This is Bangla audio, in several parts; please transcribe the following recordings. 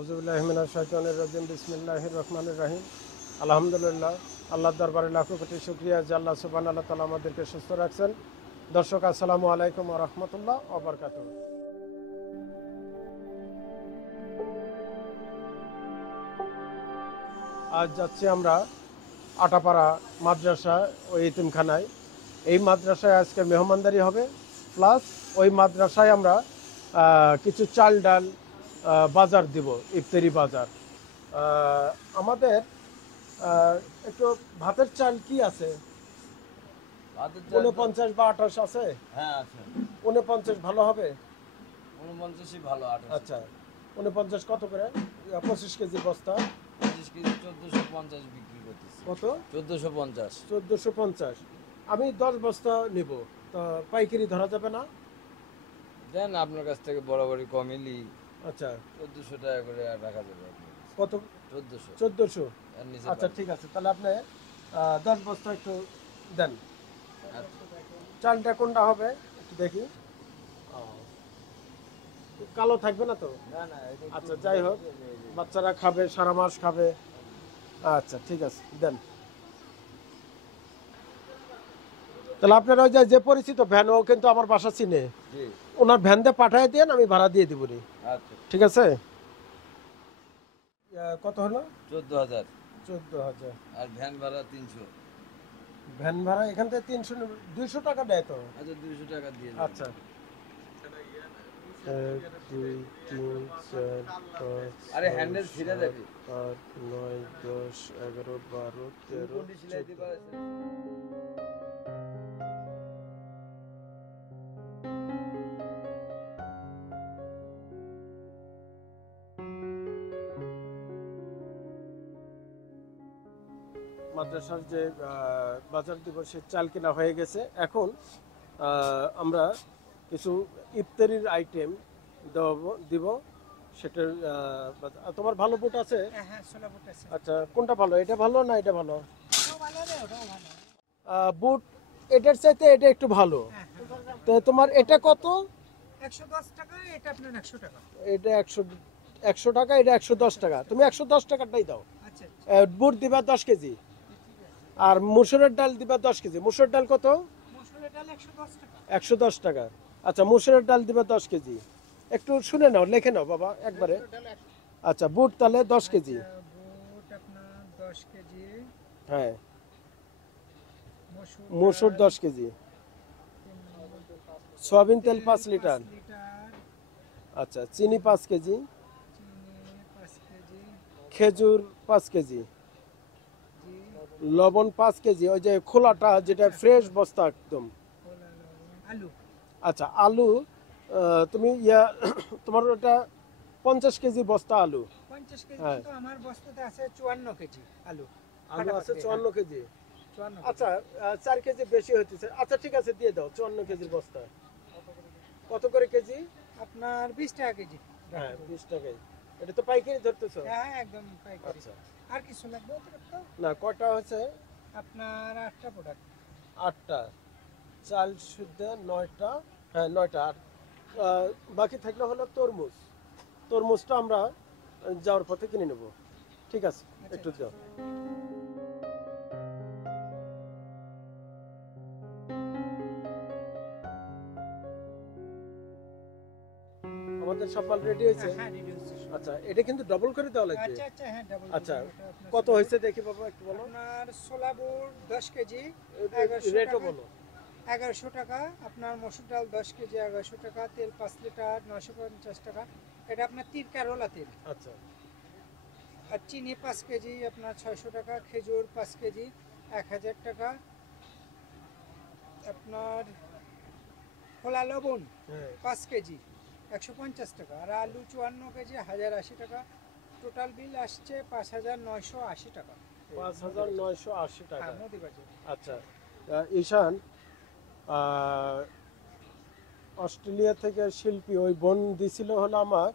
আউযুবিল্লাহি মিনাশ শাইতানির রাজিম বিসমিল্লাহির রহমানির রহিম আলহামদুলিল্লাহ আল্লাহর দরবারে লাখো কোটি শুকরিয়া যে আল্লাহ সুবহানাহু ওয়া তাআলা আমাদেরকে সুস্থ রাখছেন। দর্শক আসসালামু আলাইকুম ওয়া রাহমাতুল্লাহ ওয়া বারাকাতুহু। আজ যাচ্ছি আমরা আটাপাড়া মাদ্রাসা ও ইতিমখানায়। এই মাদ্রাসায় আজকে মেহমানদারি হবে, প্লাস ওই মাদ্রাসায় আমরা কিছু চাল ডাল বাজার দিব, ইফতারি বাজার। আমাদের একটু ভাতের চাল কি আছে? 49 বা 28 আছে? হ্যাঁ আছে। 49 ভালো হবে? 49ই ভালো। 28 আচ্ছা, 49 কত করে? 25 কেজি বস্তা। 25 কেজি 1450 বিক্রি করতেছি। কত? 1450। 1450। আমি 10 বস্তা নিব, তো পাইকারি ধরা যাবে না? দেন আপনার কাছ থেকে বরাবরই কমিলি। আচ্ছা, 1400 টাকা করে আর রাখা যাবে আপনার কাছে। কত? 1400। 1400। আর নিচে আচ্ছা ঠিক আছে, তাহলে আপনি 10 বস্তা একটু দেন। চালটা কোনটা হবে একটু দেখি। কালো থাকবে না তো? না না। আচ্ছা যাই হোক, বাচ্চারা খাবে, সারা মাস খাবে। আচ্ছা ঠিক আছে, দেন। তাহলে আপনার ওই যে পরিচিত ভ্যান, ও কিন্তু আমার বাসা চিনে, জি ওনার ভ্যান দিয়ে পাঠিয়ে দেন, আমি ভাড়া দিয়ে দিব নি। আচ্ছা ঠিক আছে। কত হলো? 14000। 14000। আর ভ্যান ভাড়া 300। ভ্যান ভাড়া এখান থেকে 300 200 টাকা দেয় তো? আচ্ছা 200 টাকা দিয়ে দিন। আচ্ছা, 1 2 3 4 5 আরে হ্যান্ডেল ছিঁড়ে যাবে। 8 9 10 11 12 13 কোনটি সিলাই দিতে 14। পারছেন? মাদ্রাসার যে বাজার দিবসের চাল কেনা হয়ে গেছে। এখন আমরা কিছু ইফতারির আইটেম দিব, সেটার তোমার ভালো বুট আছে? হ্যাঁ, ছোলা বুট আছে। আচ্ছা, কোনটা ভালো? এটা ভালো না এটা ভালো? ওটাও ভালো রে, ওটাও ভালো। বুট এটার চাইতে এটা একটু ভালো। হ্যাঁ, তো তোমার এটা কত? 110 টাকা, এটা আপনার 100 টাকা। এটা 100 টাকা, এটা 110 টাকা। তুমি 110 টাকাটাই দাও। আচ্ছা, বুট দিবা 10 কেজি, আর মুসুরের ডাল দিবা 10 কেজি। মুসুরের ডাল কত? মসুরের ডাল 110 টাকা। 110 টাকা। আচ্ছা, মুসুরের ডাল দিবা 10 কেজি। একটু শুনে নাও, লিখে নাও বাবা একবারে। মসুরের ডাল 100 আচ্ছা, বুট তাহলে 10 কেজি। আচ্ছা, বুট আপনার 10 কেজি। হ্যাঁ, মসুর মুসুর 10 কেজি। সয়াবিন তেল 5 লিটার। 5 লিটার। আচ্ছা, চিনি 5 কেজি। চিনি 5 কেজি। খেজুর 5 কেজি। জি। লবণ 5 কেজি, ওই যে খোলাটা যেটা ফ্রেশ বস্তা একদম। কলা, লবণ, আলু আচ্ছা, আলু তুমি তোমার ওটা 50 কেজি বস্তা আলু। 50 কেজি। হ্যাঁ। তো আমার বস্তাতে আছে 54 কেজি আলু। আলু আছে 54 কেজি। 54 আচ্ছা, 4 কেজি বেশি হচ্ছে। আচ্ছা ঠিক আছে, দিয়ে দাও 54 কেজির বস্তা। কত করে কেজি? আপনার 20 টাকা কেজি। হ্যাঁ, 20 টাকাই। এটা তো পাইকারি ধরতেছো? হ্যাঁ, একদম পাইকারি। আচ্ছা, আর কিছু লাগবে অতিরিক্ত? না কয়টা হচ্ছে? আপনার 8টা প্রোডাক্ট। 8টা। চাল শুদ্ধ 9টা। হ্যাঁ 9টা। আর বাকি থাকলে হলো তরমুজ। তরমুজটা আমরা যাওয়ার পথে কিনে নেব। ঠিক আছে, একটু দাও। আমাদের সব মাল রেডি হয়েছে? হ্যাঁ, রেডি হচ্ছে। আচ্ছা, এটা কিন্তু ডবল করে দেওয়া লাগবে। আচ্ছা আচ্ছা, হ্যাঁ ডাবল। আচ্ছা, কত হয়েছে দেখি বাবা, একটু বলো। আপনার ছোলা বুট 10 কেজি রেটও বলো। 1100 টাকা। আপনার মসুর ডাল 10 কেজি 1100 টাকা। তেল 5 লিটার 950 টাকা। এটা আপনার তিরকারোলা তেল। আচ্ছা, আর চিনি 5 কেজি আপনার 600 টাকা। খেজুর 5 কেজি 1000 টাকা। আপনার খোলা লবণ হ্যাঁ 5 কেজি 150 টাকা। আর আলু 54 কেজি 1080 টাকা। টোটাল বিল আসছে 5980 টাকা। 5980 টাকা। হ্যাঁ, মোদি বাজার। আচ্ছা, ঈশান অস্ট্রেলিয়া থেকে শিল্পী ওই বোন দিছিল হলো আমার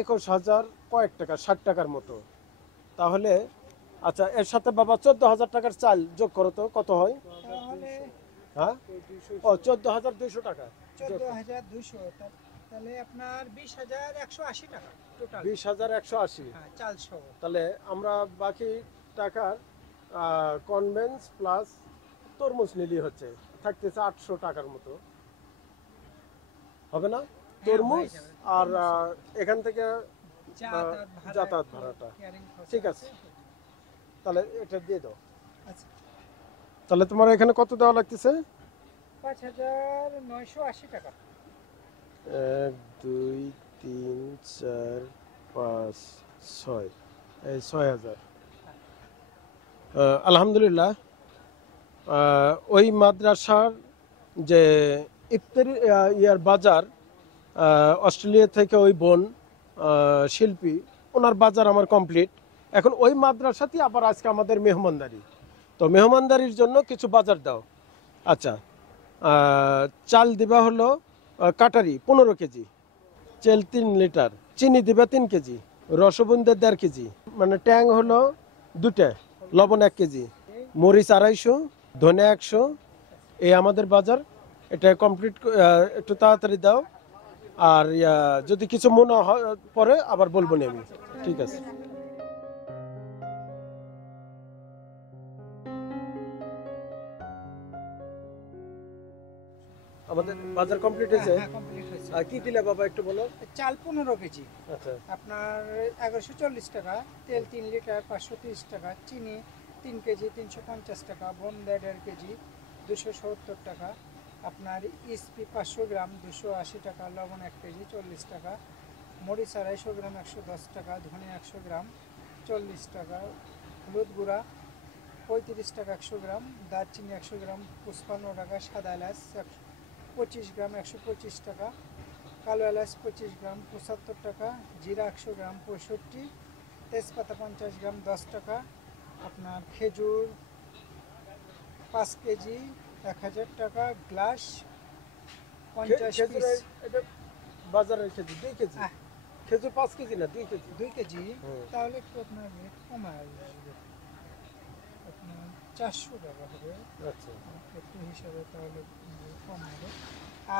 21,000 কয়েক টাকা, 60 টাকার মতো। তাহলে আচ্ছা, এর সাথে বাবা 14,000 টাকার চাল যোগ করো তো, কত হয়? তাহলে হ্যাঁ, ও 14,200 টাকা। 14,200। তাহলে আপনার 20,180 টাকা টোটাল। 20,180। হ্যাঁ, চাল সহ। তাহলে আমরা বাকি টাকার কনভেন্স প্লাস তরমুজ নিলেই হচ্ছে, থাকতেছে 800 টাকার মতো, হবে না? তরমুজ হয়ে যাবে। আর এখান থেকে যাতায়াত ভাড়া, যাতায়াত ভাড়াটা। carrying খরচা ঠিক আছে। তাহলে এটা দিয়ে দাও। আচ্ছা, তাহলে তোমার এখানে কত দেওয়া লাগতেছে? 5,980 টাকা। 1 2 3 4 5 6, এই 6,000। আলহামদুলিল্লাহ। ওই মাদ্রাসার যে ইফতারি ইয়ার বাজার, অস্ট্রেলিয়া থেকে ওই বোন শিল্পী, ওনার বাজার আমার কমপ্লিট। এখন ওই মাদ্রাসাতেই আবার আজকে আমাদের মেহমানদারি, তো মেহমানদারির জন্য কিছু বাজার দাও। আচ্ছা, চাল দিবা হলো কাটারি 15 কেজি, তেল 3 লিটার, চিনি দিবা 3 কেজি, রসবুন্দে 1.5 কেজি, মানে ট্যাং হলো 2টা, লবণ 1 কেজি, মরিচ 250, ধনে 100। এই আমাদের বাজার, এটা কমপ্লিট একটু তাড়াতাড়ি দাও। আর যদি কিছু মনে হয় পরে আবার বলবো না আমি, ঠিক আছে? আমাদের বাজার কমপ্লিট হয়েছে। হ্যাঁ, কমপ্লিট হয়েছে। আর কি দিলে বাবা একটু বলো। চাল 15 কেজি, আচ্ছা, আপনার 1140 টাকা, তেল 3 লিটার 530 টাকা, চিনি 3 কেজি 350 টাকা, বোন্দা 1.5 কেজি 270 টাকা, আপনার ইস্পি 500 গ্রাম 280 টাকা, লবণ 1 কেজি 40 টাকা, মরিচ 250 গ্রাম 110 টাকা, ধনে 100 গ্রাম 40 টাকা, হলুদ গুঁড়া 35 টাকা 100 গ্রাম, দারচিনি 100 গ্রাম 55 টাকা, সাদা এলাচ 25 গ্রাম 125 টাকা, কালো এলাচ 25 গ্রাম 75 টাকা, জিরা 100 গ্রাম 65, তেজপাতা 50 গ্রাম 10 টাকা, আপনার খেজুর 5 কেজি 1,000 টাকা, গ্লাস 50 পিস, এটা বাজারের খেজুর 2 কেজি, আহ। খেজুর 5 কেজি না 2 কেজি। 2 কেজি, হুম। তাহলে একটু আপনার রেট কমায় আসবে, আপনার 400 টাকা হবে আচ্ছা, একটু হিসাবে, তাহলে কম হবে।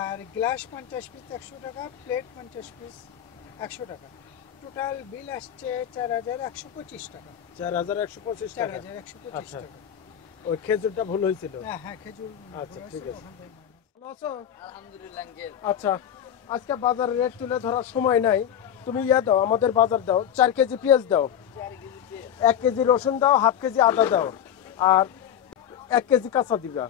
আর গ্লাস 50 পিস 100 টাকা, প্লেট 50 পিস 100 টাকা, টোটাল বিল আসছে 4,125 টাকা। 4,125 টাকা। 4,125 আচ্ছা। টাকা। ওই খেজুরটা ভুল হয়েছিল। হ্যাঁ হ্যাঁ, খেজুর আচ্ছা, ভুল ঠিক আছে, আছে। ওখান থেকে minus। ভালো আছো? আলহামদুলিল্লাহ আঙ্কেল। আচ্ছা, আজকে বাজারের রেট তুলে ধরার সময় নাই, তুমি দাও, আমাদের বাজার দাও। 4 কেজি পেঁয়াজ দাও, 1 কেজি রসুন দাও, হাফ কেজি আদা দাও, আর 1 কেজি কাঁচা দিবা।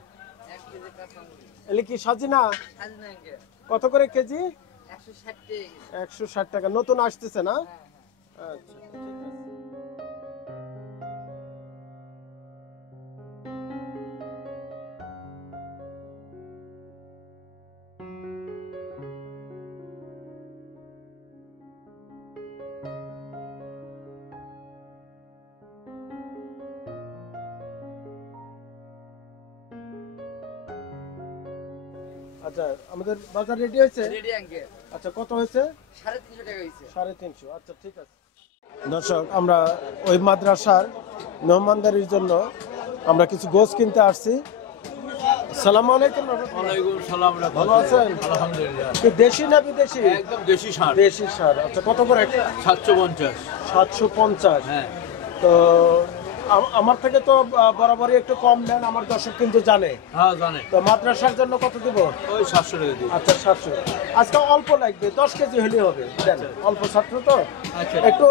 1 কেজি কাঁচা মরিচ। এলে কি সাজিনা সাজি না আঙ্কেল। কত করে কেজি? 160 টাকা। 160 টাকা। নতুন আসতেছে না? হ্যাঁ হ্যাঁ। আচ্ছা, ঠিক আছে। আচ্ছা, আমাদের বাজার রেডি হয়েছে? Ready uncle. আচ্ছা, কত হয়েছে? 350 টাকা হইছে। 350। আচ্ছা, ঠিক আছে। দর্শক, আমরা ওই মাদ্রাসার মেহমানদারির জন্য আমরা কিছু গোশ কিনতে আসছি। সালাম আলাইকুম। ওয়ালাইকুম সালাম। ভালো আছেন? আলহামদুলিল্লাহ। কি দেশি না বিদেশি? একদম দেশি সার। দেশি সার। আচ্ছা, কত করে? 750। 750। হ্যাঁ। তো আমার থেকে তো বরাবরই একটু কম নেন, আমার দর্শক কিন্তু জানে। হ্যাঁ জানে। তো মাদ্রাসার জন্য কত দিব? ওই 700 টাকা দিই। আচ্ছা, 700। আজকে অল্প লাগবে, 10 কেজি হলেই হবে। দেন, অল্প ছাত্র তো আচ্ছা। একটু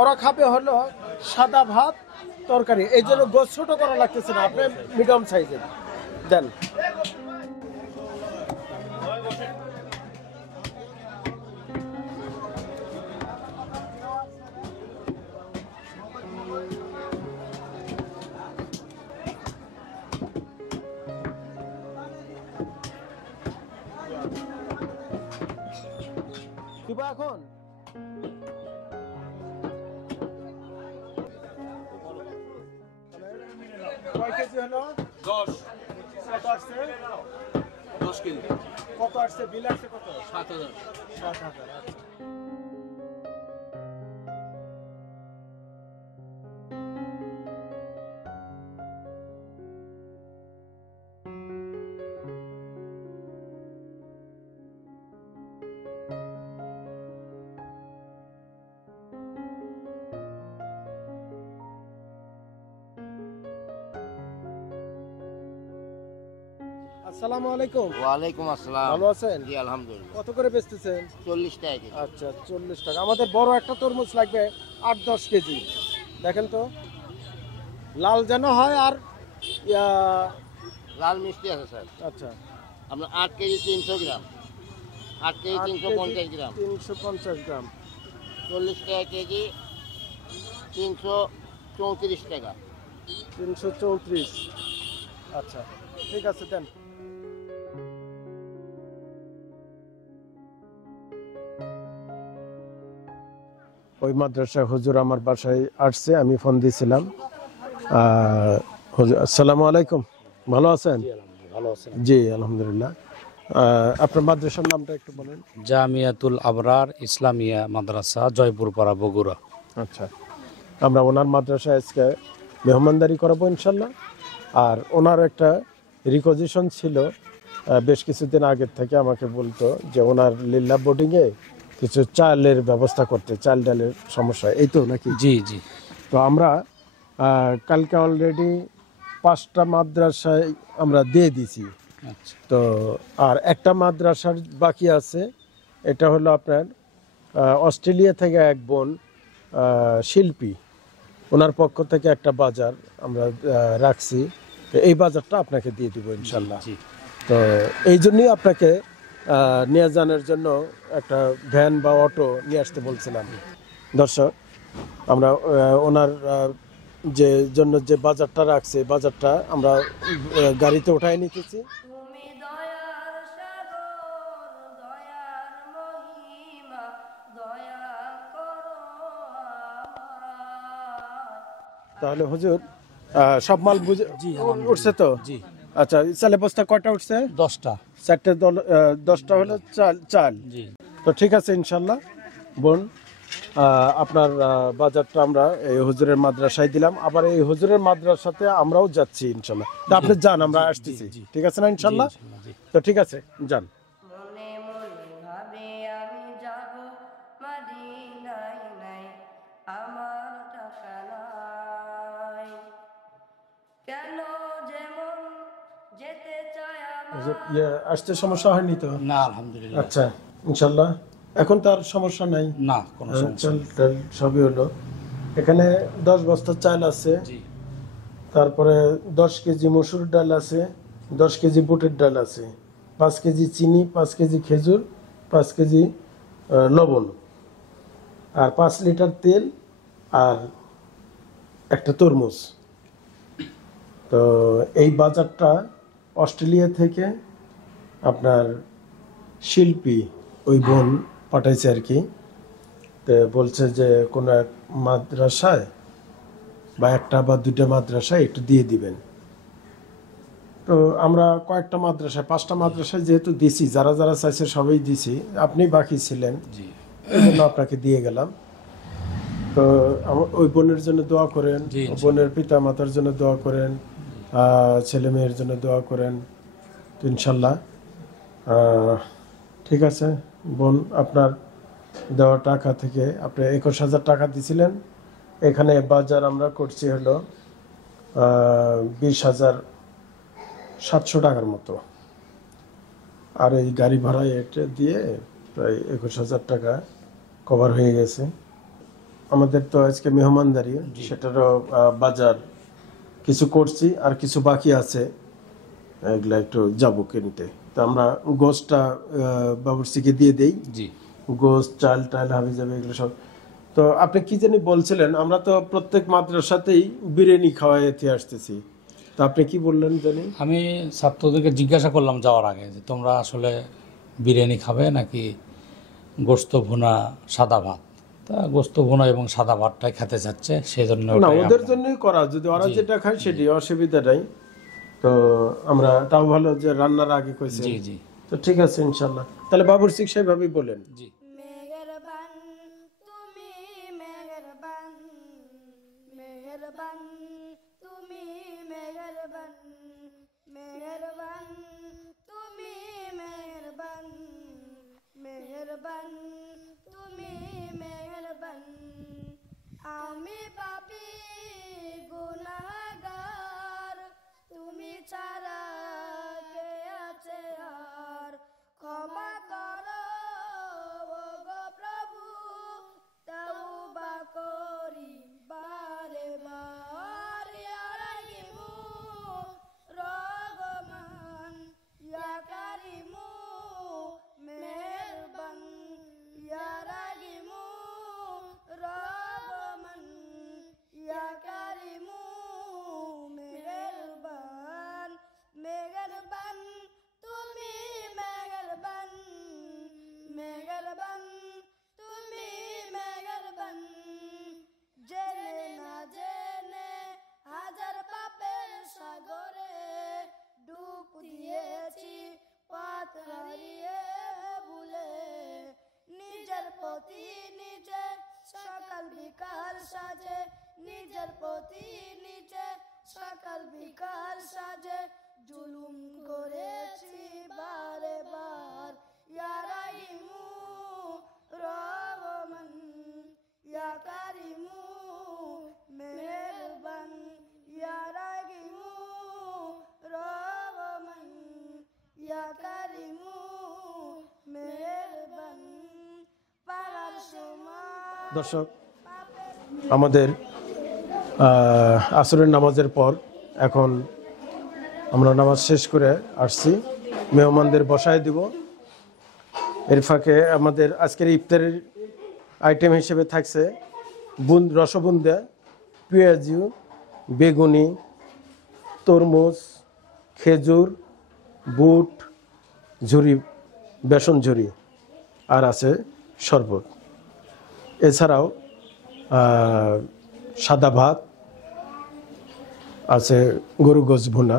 ওরা খাবে হলো সাদা ভাত তরকারি, এই জন্য গোছ ছোট করা লাগতেছে না, আপনি মিডিয়াম সাইজের দেন। দিবা এখন? কয় কেজি হলো? 10। কত আসছে? 10 কেজি। কত আসছে? বিল আসছে কত? 7000। 7,000। আচ্ছা। আসসালামু আলাইকুম। ওয়ালাইকুম আসসালাম। ভালো আছেন? জি আলহামদুলিল্লাহ। কত করে বেচতেছেন? 40 টাকা কেজি। আচ্ছা 40 টাকা। আমাদের বড় একটা তরমুজ লাগবে 8-10 কেজি। দেখেন তো লাল যেন হয় আর ইয়া, লাল মিষ্টি আছে স্যার। আচ্ছা আপনার 8 কেজি 300 গ্রাম। 8 কেজি 8 350 গ্রাম। 350 গ্রাম। 40 টাকা কেজি 334 টাকা। 334। আচ্ছা ঠিক আছে দেন। ওই মাদ্রাসা হুজুর আমার বাসায় আসছে, আমি ফোন দিয়েছিলাম। হুজুর আসসালামু আলাইকুম, ভালো আছেন? ভালো আছেন? জি আলহামদুলিল্লাহ। আপনার মাদ্রাসার নামটা একটু বলেন। জামিয়াতুল আবরার ইসলামিয়া মাদ্রাসা, জয়পুরপাড়া, বগুড়া। আচ্ছা, আমরা ওনার মাদ্রাসায় আজকে মেহমানদারি করাবো ইনশাল্লাহ। আর ওনার একটা রিকোয়েজিশন ছিল, বেশ কিছুদিন আগের থেকে আমাকে বলতো যে ওনার লিল্লা বোর্ডিংয়ে কিছু চালের ব্যবস্থা করতে, চাল ডালের সমস্যা, এই তো নাকি? জি জি। তো আমরা কালকে অলরেডি 5টা মাদ্রাসায় আমরা দিয়ে দিছি। আচ্ছা তো আর একটা মাদ্রাসার বাকি আছে, এটা হলো আপনার অস্ট্রেলিয়া থেকে এক বোন শিল্পী, ওনার পক্ষ থেকে একটা বাজার আমরা রাখছি। তো এই বাজারটা আপনাকে দিয়ে দিব ইনশাল্লাহ। জি। তো এই জন্যই আপনাকে নিয়ে জানার জন্য একটা ভ্যান বা অটো নিয়ে আসতে বলছিলাম। দর্শক, আমরা ওনার যে জন্য যে বাজারটা রাখছে, বাজারটা আমরা গাড়িতে উঠায় নিতেছি। তুমি দয়ার সাগর, দয়ার মহিমা, দয়া করো আমায়। তাহলে হুজুর সব মাল বুঝে জি, উঠছে তো? জি। আচ্ছা, চালের বস্তা কয়টা উঠছে? 10টা। 10টা হলো চাল। জি তো ঠিক আছে ইনশাল্লাহ বোন, আপনার বাজারটা আমরা এই হুজুরের মাদ্রাসায় দিলাম। আবার এই হুজুরের মাদ্রাসাতে আমরাও যাচ্ছি ইনশাল্লাহ। তো আপনি যান, আমরা আসতেছি। ঠিক আছে না ইনশাল্লাহ? জি। তো ঠিক আছে, যান। মনে মনে ভাবে আমি যাব মদিনায়, নাই আমার টাকা নাই, কেন যেমন যেতে চায় হুজুর, আমার। আসতে সমস্যা হয়নি তো? না আলহামদুলিল্লাহ। আচ্ছা ইনশাল্লাহ এখন তার সমস্যা নাই। না কোনো সমস্যা চাল নেই। টাল সবই হলো। এখানে 10 বস্তা চাল আছে, জি তারপরে 10 কেজি মসুর ডাল আছে, 10 কেজি বুটের ডাল আছে, 5 কেজি চিনি, 5 কেজি খেজুর, 5 কেজি লবণ, আর 5 লিটার তেল, আর একটা তরমুজ। তো এই বাজারটা অস্ট্রেলিয়া থেকে আপনার শিল্পী ওই বোন পাঠাইছে আর কি। তো বলছে যে কোনো এক মাদ্রাসায় বা একটা বা দুইটা মাদ্রাসায় একটু দিয়ে দিবেন। তো আমরা কয়েকটা মাদ্রাসায়, 5টা মাদ্রাসায় যেহেতু দিছি, যারা যারা চাইছে সবাই দিছি, আপনি বাকি ছিলেন, জি। এই জন্য আপনাকে দিয়ে গেলাম। তো ওই বোনের জন্য দোয়া করেন, জি, বোনের পিতা মাতার জন্য দোয়া করেন, ছেলে মেয়ের জন্য দোয়া করেন। তো ইনশাল্লাহ ঠিক আছে বোন, আপনার দেওয়া টাকা থেকে আপনি 21,000 টাকা দিছিলেন। এখানে বাজার আমরা করছি হলো 20,700 টাকার মতো। আর এই গাড়ি ভাড়া এটা দিয়ে প্রায় 21,000 টাকা কভার হয়ে গেছে। আমাদের তো আজকে মেহমানদারি, সেটারও বাজার কিছু করছি, আর কিছু বাকি আছে, এগুলা একটু যাবো কিনতে। তো আমরা গোশটা বাবুর্চিকে দিয়ে দেই। জি গোশ, চাল টাল, হাবি যাবে, এগুলো সব। তো আপনি কি জানি বলছিলেন, আমরা তো প্রত্যেক মাদ্রাসাতেই বিরিয়ানি খাওয়াইতে আসতেছি, তো আপনি কি বললেন জানি? আমি ছাত্রদেরকে জিজ্ঞাসা করলাম যাওয়ার আগে যে তোমরা আসলে বিরিয়ানি খাবে নাকি গোস্ত ভুনা, সাদা ভাত। তা গোস্ত ভুনা এবং সাদা ভাতটাই খেতে চাচ্ছে, সেই জন্য না, ওটাই ওদের আমরা- জন্যই করা, যদি ওরা জি, যেটা খায় সেটি অসুবিধা নাই। তো আমরা তাও ভালো যে রান্নার আগে কইছি। জি জি তো ঠিক আছে ইনশাল্লাহ, তাহলে বাবুর্চি সেভাবেই বলেন। জি। মেহেরবান তুমি, মেহেরবান, মেহেরবান তুমি, মেহেরবান, মেহেরবান তুমি, মেহেরবান, মেহেরবান তুমি, মেহেরবান। আমি পাপী গুনাহগার, তুমি ছাড়া কে আছে নিজের প্রতি নিচে সকাল বিকাল সাজে জুলুম করেছি বারে বার ইয়া রাহিমু রহমান ইয়া কারিমু মেহেরবান ইয়া রাহিমু রহমান ইয়া কারিমু মেহেরবান পারার সময় দর্শক, আমাদের আসরের নামাজের পর এখন আমরা নামাজ শেষ করে আসছি, মেহমানদের বসায় দিব। এর ফাঁকে আমাদের আজকের ইফতারের আইটেম হিসেবে থাকছে রসবুন্দা, পেঁয়াজু, বেগুনি, তরমুজ, খেজুর, বুট, ঝুরি, বেসন ঝুরি, আর আছে শরবত। এছাড়াও সাদা ভাত আছে, গরু গোশ ভুনা।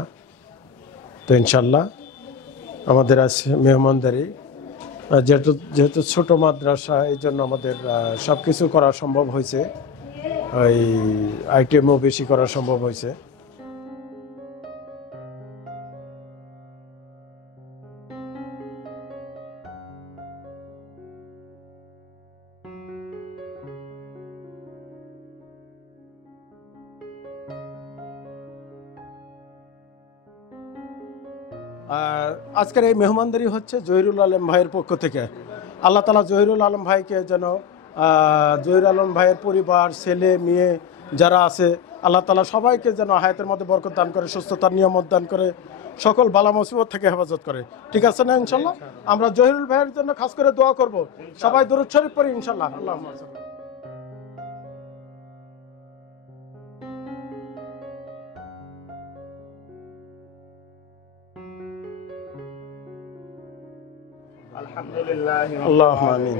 তো ইনশাল্লাহ আমাদের আছে মেহমানদারি, যেহেতু ছোট মাদ্রাসা, এই জন্য আমাদের সব কিছু করা সম্ভব হয়েছে, ওই আইটেমও বেশি করা সম্ভব হয়েছে। আজকের এই মেহমানদারি হচ্ছে জহিরুল আলম ভাইয়ের পক্ষ থেকে। আল্লাহ তাআলা জহিরুল আলম ভাইকে যেন, জহিরুল আলম ভাইয়ের পরিবার, ছেলে মেয়ে যারা আছে, আল্লাহ তাআলা সবাইকে যেন হায়াতের মধ্যে বরকত দান করে, সুস্থতার নিয়ামত দান করে, সকল বালা মুসিবত থেকে হেফাজত করে। ঠিক আছে না ইনশাল্লাহ? আমরা জহিরুল ভাইয়ের জন্য খাস করে দোয়া করব। সবাই দরুদ শরীফ পড়ি ইনশাল্লাহ। আল্লাহুম্মা সাল্লি। আলহামদুলিল্লাহ আল্লাহুম্মা আমিন।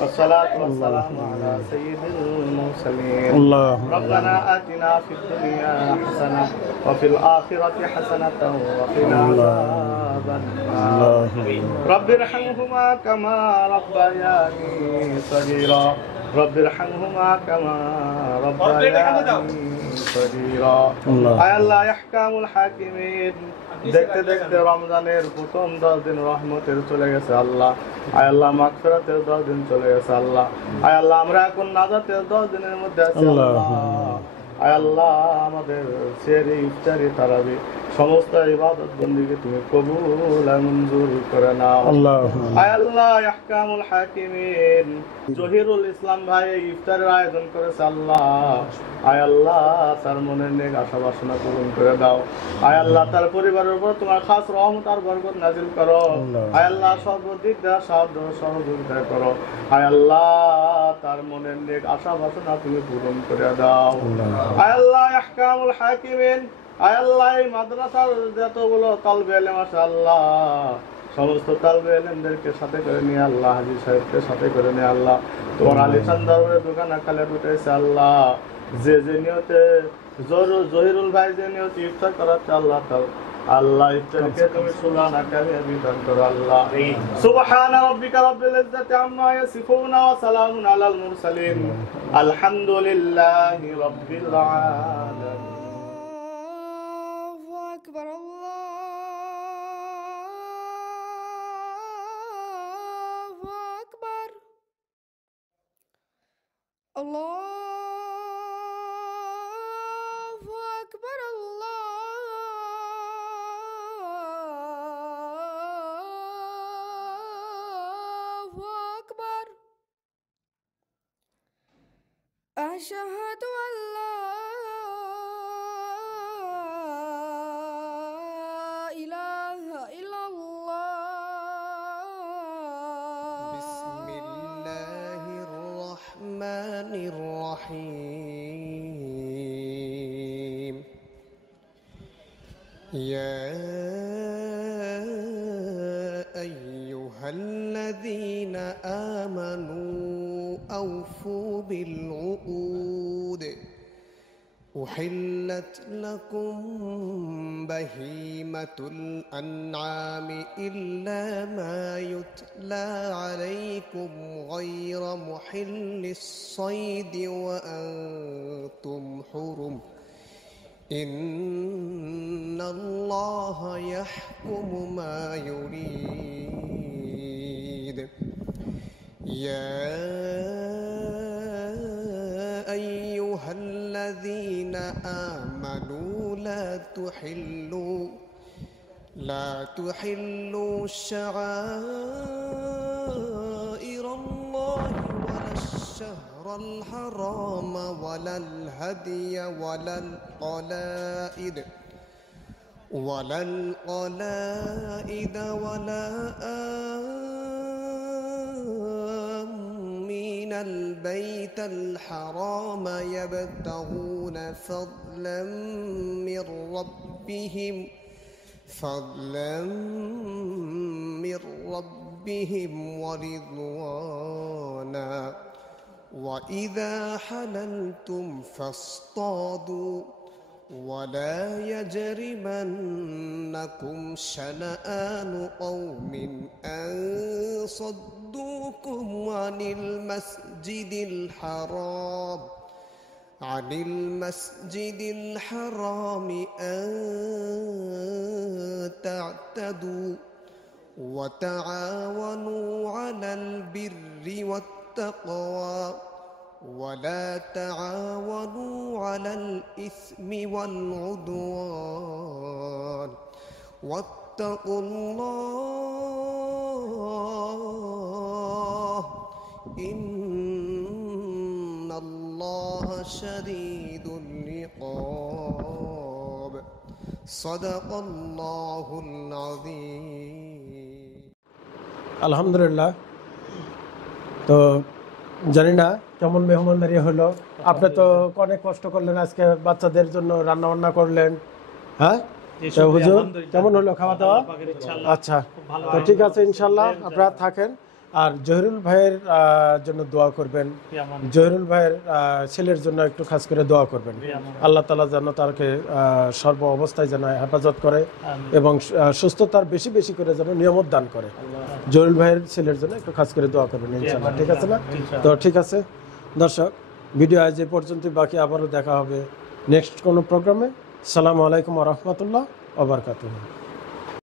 والصلاة والسلام على سيد المرسلين ربنا آتنا في الدنيا حسنة وفي الآخرة حسنة وقنا عذاب النار رب ارحمهما كما ربياني صغيرا رب ارحمهما كما ربياني صغيرا আয় আল্লাহ ইহকামুল হাকিমিন, দেখতে দেখতে রমজানের প্রথম 10 দিন রহমতের চলে গেছে আল্লাহ। আয় আল্লাহ মাগফিরাতের 10 দিন চলে গেছে আল্লাহ। আয় আল্লাহ আমরা এখন নাজাতের 10 দিনের মধ্যে আছি আল্লাহ। আয় আল্লাহ আমাদের সেহরি, ইফতারি, তারাবি সমস্ত ইবাদত বন্দেগী তুমি কবুল আর মঞ্জুর করে নাও আল্লাহ। আয় আল্লাহ ইহকামুল হাকিমিন, জহিরুল ইসলাম ভাই ইফতারের আয়োজন করেছে আল্লাহ। আয় আল্লাহ তার মনের নেক আশা বাসনা পূরণ করে দাও। আয় আল্লাহ তার পরিবারের উপর তোমার খাস রহমত আর বরকত নাজিল করো। আয় আল্লাহ সর্বদিক দিয়ে সাহায্য সহযোগিতা করো। আয় আল্লাহ তার মনের নেক আশা বাসনা তুমি পূরণ করে দাও। আয় আল্লাহ ইহকামুল হাকিমিন, আয় আল্লাহ এই মাদ্রাসার যতগুলো তালবে ইলম আছে আল্লাহ, সমস্ত তালবে ইলমদেরকে সাথে করে নিয়ে আল্লাহ, হাজী সাহেবকে সাথে করে নিয়ে আল্লাহ, তোমার আলিশান দরবারে দোকান আকালে উঠেছে আল্লাহ। যে নিয়তে জহিরুল ভাই যে নিয়তে ইফতার করাচ্ছে আল্লাহ, আল্লাহ ইফতারকে তুমি সুবহানা কামিয়াবি দান করো আল্লাহ। সুবহানা রাব্বিকা রাব্বিল ইজ্জাতি আম্মা ইয়াসিফুন ওয়া সালামুন আলাল মুরসালিন আলহামদুলিল্লাহি রাব্বিল আলামিন। আল্লাহু আকবার, আল্লাহু আকবার, আল্লাহু আকবার, আল্লাহু আকবার। আশহাদু আল্লা ইলাহা ইল্লাল্লাহ। বিসমিল্লাহির রহমানির রহিম। ইয়া আইয়ুহাল্লাযীনা আমানু আওফু বিল উকুদ أحلت لكم بهيمة الأنعام إلا ما يتلى عليكم غير محل الصيد وأنتم حرم إن الله يحكم ما يريد يا أيها الذين آمنوا لا تحلوا شعائر الله ولا الشهر الحرام ولا الهدي ولا القلائد ولا آمين البيت الحرام يبتغون فضلا من ربهم ورضوانا وإذا حللتم فاصطادوا ولا يجرمنكم شنآن قوم أن صدوكم عن المسجد الحرام أن تعتدوا وتعاونوا على البر والتقوى ولا تعاونوا على الإثم والعدوان واتقوا الله إن الله شديد العقاب صدق الله العظيم আলহামদুলিল্লাহ। তো জানি না কেমন মেহমানদারি হলো। আপনি তো অনেক কষ্ট করলেন, আজকে বাচ্চাদের জন্য রান্না বান্না করলেন। হ্যাঁ তো হুজুর কেমন হলো খাওয়া দাওয়া? আচ্ছা, তো ঠিক আছে, ইনশাল্লাহ আপনারা থাকেন। আর জহিরুল ভাইয়ের জন্য দোয়া করবেন, জহিরুল ভাইয়ের ছেলের জন্য একটু খাস করে দোয়া করবেন। আল্লাহ তাআলা যেন তাকে সর্ব অবস্থায় যেন হেফাজত করে এবং সুস্থতার বেশি বেশি করে যেন নিয়ামত দান করে। জহিরুল ভাইয়ের ছেলের জন্য একটু খাস করে দোয়া করবেন ইনশাআল্লাহ, ঠিক আছে না? তো ঠিক আছে দর্শক, ভিডিও আজ এই পর্যন্ত, বাকি আবারও দেখা হবে নেক্সট কোনো প্রোগ্রামে। আসসালামু আলাইকুম ওয়া রাহমাতুল্লাহ ওয়া বারাকাতুহু।